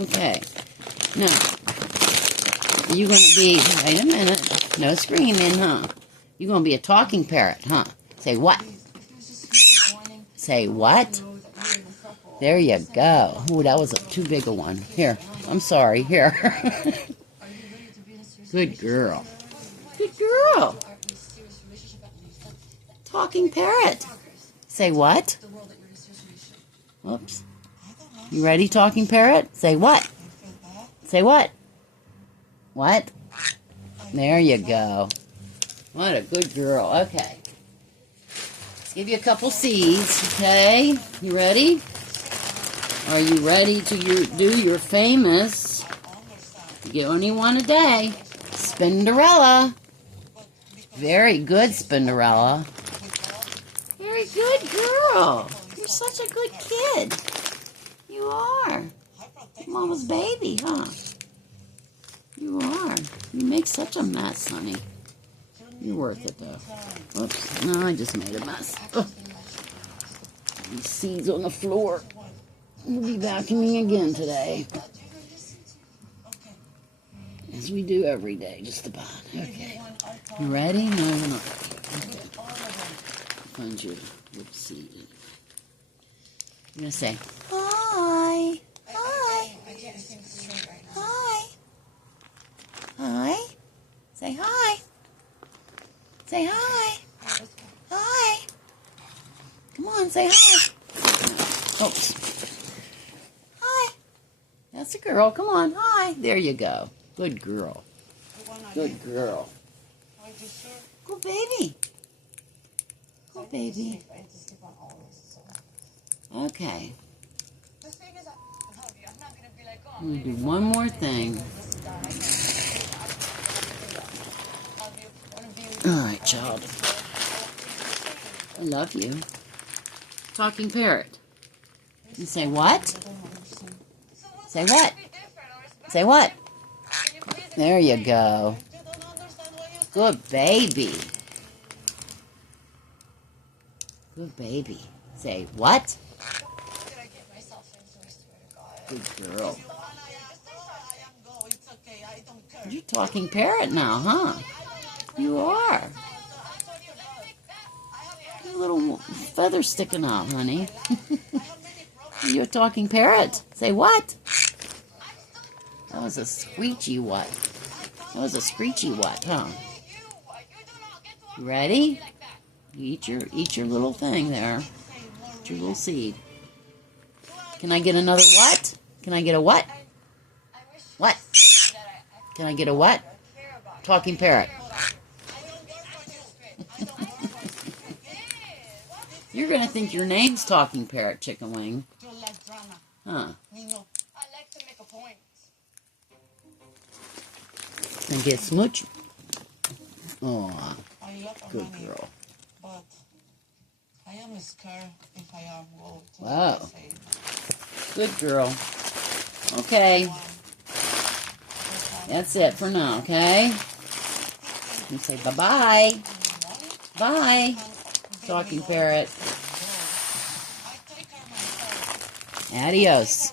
Okay. Now, you're going to be... Wait a minute. No screaming, huh? You're going to be a talking parrot, huh? Say what? Say what? There you go. Ooh, that was too big a one. Here. I'm sorry. Here. Good girl. Good girl. Talking parrot. Say what? Oops. You ready, talking parrot? Say what? Say what? What? There you go. What a good girl. Okay. Let's give you a couple seeds, okay? You ready? Are you ready to do your famous, you get only one a day, Spinderella? Very good, Spinderella. Very good girl. You're such a good kid. You are. Mama's baby, huh? You are. You make such a mess, honey. You're worth it, though. Oops. No, I just made a mess. Ugh. These seeds on the floor. We'll be vacuuming again today. As we do every day, just about. Okay. You ready? No, you're not ready. Okay. Find your little seed. You're going to say, hi. Hi. Hi. Hi. Say hi. Say hi. Hi. Come on, say hi. Oops. Hi. That's a girl. Come on. Hi. There you go. Good girl. Good girl. Good baby. Good baby. Okay. I'm going to do one more thing. Alright, child. I love you. Talking parrot. You say what? Say what? Say what? There you go. Good baby. Good baby. Say what? Good girl. You're talking parrot now, huh? You are. Your little feather sticking out, honey. You're a talking parrot. Say what? That was a screechy what? That was a screechy what, huh? You ready? You eat your little thing there. Eat your little seed. Can I get another what? Can I get a what? What? Can I get a what? Talking parrot. You're going to think your name's Talking Parrot, Chicken Wing. Huh. And get smooch. Aw. Good girl. But I am scared if I am go to wow. Good girl. Okay. That's it for now, okay? You say bye-bye. Bye. Talking parrot. Adios.